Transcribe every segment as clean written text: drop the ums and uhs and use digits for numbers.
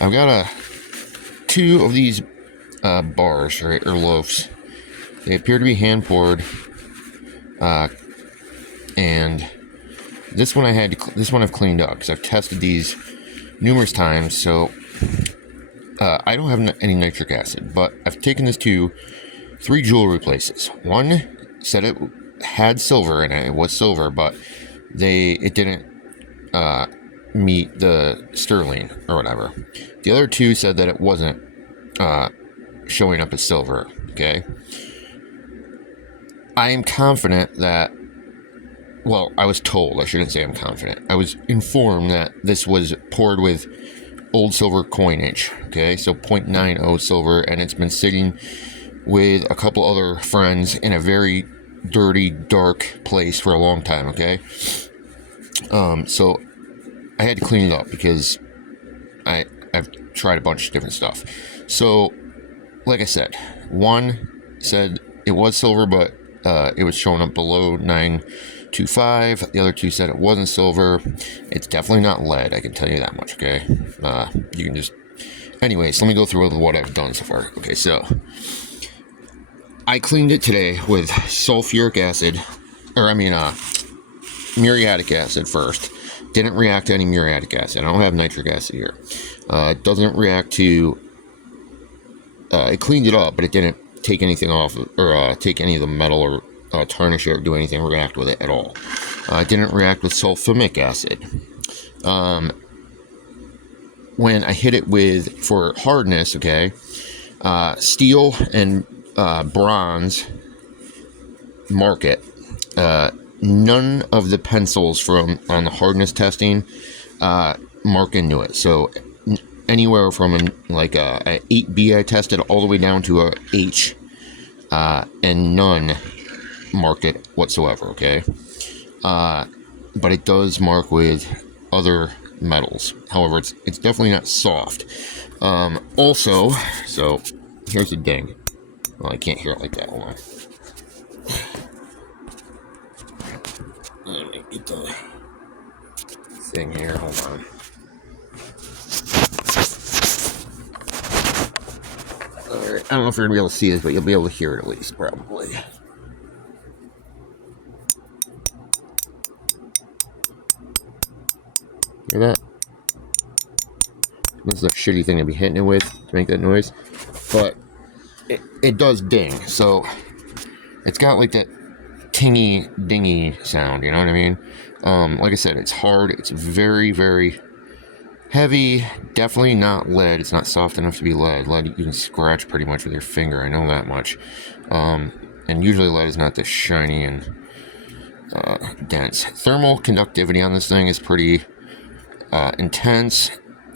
I've got two of these bars, right, or loaves. They appear to be hand poured, and this one I've cleaned up because I've tested these numerous times. So I don't have any nitric acid, but I've taken this to 3 jewelry places. One said it had silver in it. It was silver, but it didn't meet the sterling or whatever. The other 2 said that it wasn't showing up as silver. Okay. I am confident that, well, I was told, I shouldn't say I'm confident. I was informed that this was poured with old silver coinage. Okay. So 0.90 silver, and it's been sitting with a couple other friends in a very dirty, dark place for a long time. Okay. So I had to clean it up because I've tried a bunch of different stuff. So, like I said, one said it was silver, but it was showing up below 925. The other 2 said it wasn't silver. It's definitely not lead, I can tell you that much, okay? You can just... Anyways, let me go through what I've done so far. Okay, so I cleaned it today with sulfuric acid, muriatic acid first. Didn't react to any muriatic acid. I don't have nitric acid here. It doesn't react to... it cleaned it up, but it didn't take anything off, or take any of the metal, or tarnish it, or do anything, react with it at all. It didn't react with sulfamic acid. When I hit it for hardness, okay, steel and bronze mark it. None of the pencils on the hardness testing mark into it. So anywhere from a 8B I tested all the way down to a H, and none marked it whatsoever, okay? But it does mark with other metals. However, it's definitely not soft. Also, so here's the ding. Well, I can't hear it like that. Hold on. Let me get the thing here. Hold on. Alright, I don't know if you're gonna be able to see this, but you'll be able to hear it at least, probably. Hear that? This is a shitty thing to be hitting it with to make that noise, but it does ding. So it's got like that tingy dingy sound, you know what I mean? Like I said, it's hard. It's very, very heavy. Definitely not lead. It's not soft enough to be lead. Lead you can scratch pretty much with your finger. I know that much. And usually lead is not this shiny and dense. Thermal conductivity on this thing is pretty intense.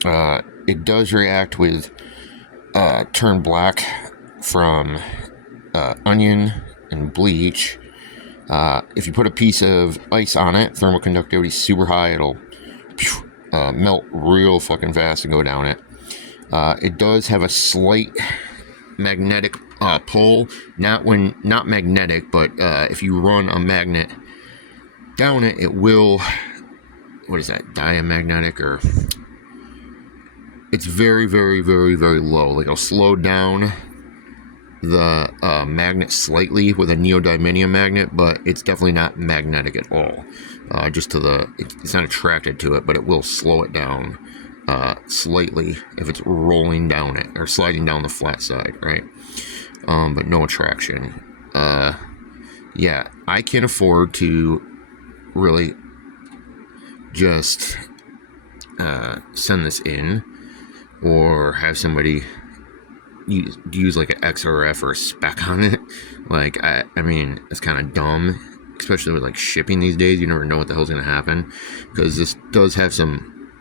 It does react with turn black from onion and bleach. If you put a piece of ice on it, thermal conductivity is super high. It'll melt real fucking fast and go down it. It does have a slight magnetic pull. Not magnetic, but if you run a magnet down it, it will... What is that? Diamagnetic, or... It's very, very, very, very low. Like, it'll slow down the magnet slightly with a neodymium magnet, but it's definitely not magnetic at all. Just to it's not attracted to it, but it will slow it down slightly if it's rolling down it, or sliding down the flat side, right? But no attraction. Yeah, I can afford to really just send this in, or have somebody use like an XRF or a spec on it. Like, I mean, it's kind of dumb, especially with like shipping these days. You never know what the hell's going to happen, because this does have some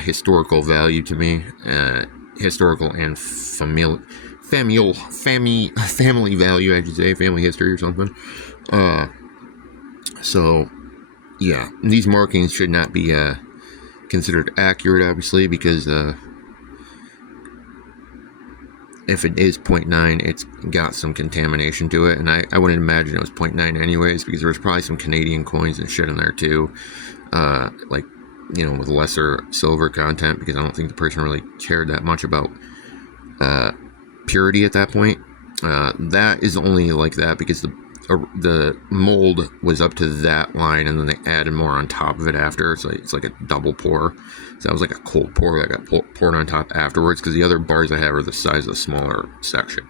historical value to me, historical and family value, I should say, family history or something. So yeah, these markings should not be considered accurate, obviously, because if it is 0.9, it's got some contamination to it, and I wouldn't imagine it was 0.9 anyways, because there was probably some Canadian coins and shit in there too, like with lesser silver content, because I don't think the person really cared that much about purity at that point. That is only like that because the mold was up to that line, and then they added more on top of it after. So it's like a double pour. So that was like a cold pour that got poured on top afterwards, because the other bars I have are the size of the smaller section.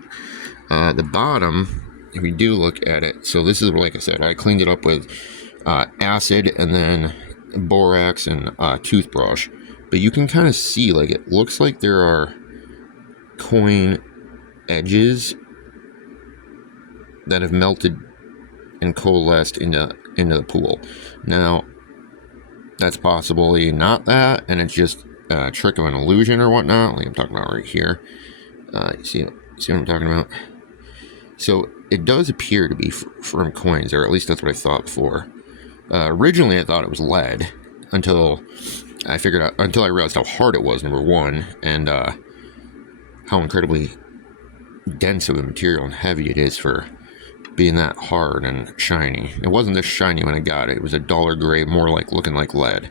The bottom, if you do look at it, so this is, like I said, I cleaned it up with acid and then borax and toothbrush, but you can kind of see, like, it looks like there are coin edges that have melted and coalesced into the pool. Now, that's possibly not that, and it's just a trick of an illusion or whatnot, like I'm talking about right here. See what I'm talking about? So it does appear to be from coins, or at least that's what I thought before. Originally, I thought it was lead until I realized how hard it was, number one, and how incredibly dense of a material and heavy it is for being that hard and shiny. It wasn't this shiny when I got it. It was a duller gray, more like looking like lead.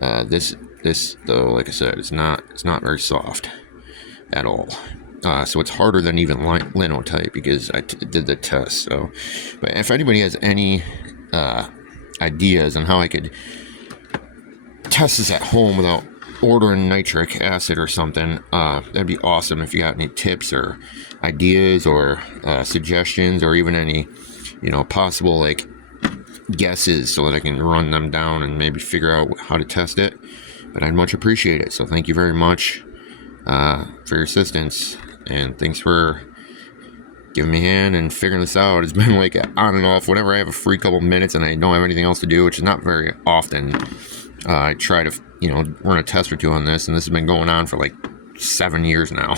This though, like I said, it's not very soft at all. So it's harder than even linotype, because I did the test. So, but if anybody has any ideas on how I could test this at home without ordering nitric acid or something, that'd be awesome. If you got any tips or ideas or suggestions, or even any possible like guesses, so that I can run them down and maybe figure out how to test it, but I'd much appreciate it. So thank you very much for your assistance, and thanks for giving me a hand and figuring this out. It's been like on and off. Whenever I have a free couple minutes and I don't have anything else to do, which is not very often, I try to run a test or two on this, and this has been going on for like 7 years now.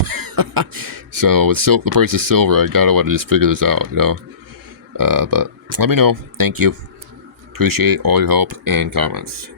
So with the price of silver, I gotta want to just figure this out, but let me know. Thank you. Appreciate all your help and comments.